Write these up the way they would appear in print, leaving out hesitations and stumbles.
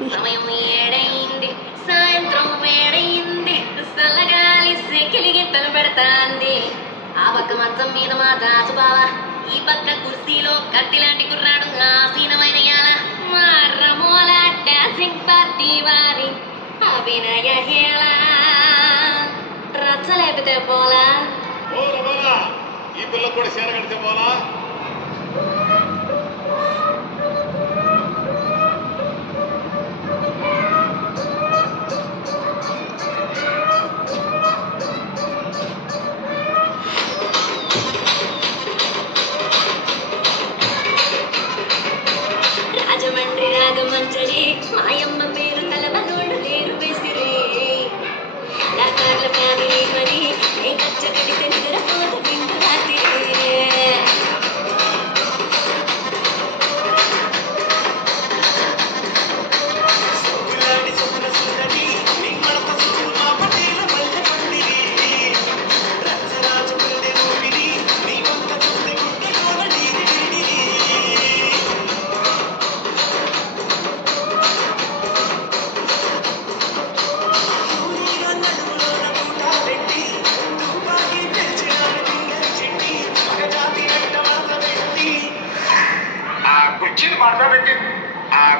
సమయం ఏడైంది, సాయంత్రం వేడైంది, చల్లగాలి సెకిలి గింతలు పెడతాంది. ఆ పక్క మంచం మీద మా దాసు బావ, ఈ పక్క కుర్సీలో కత్తిలాంటి కుర్రాడు ఆసీనమైన యాల. మా రమోల డాన్సింగ్ పార్టీ వారి అభినయ హేళ. రచ్చలేపితే పోలా, ఈ పిల్ల కూడా చీర కడితే పోలా. రాజమండ్రి రాగమంజరి మాయమ్మ పేరు తలవనోళ్ళు లేరు వేసిరే. కళాకారుల ఫ్యామిలీ మరి ఏ కచ్చ కడితే నిద్రపోదు నిండు రాత్రి.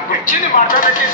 కుర్చీని మాట్లాడబెట్టి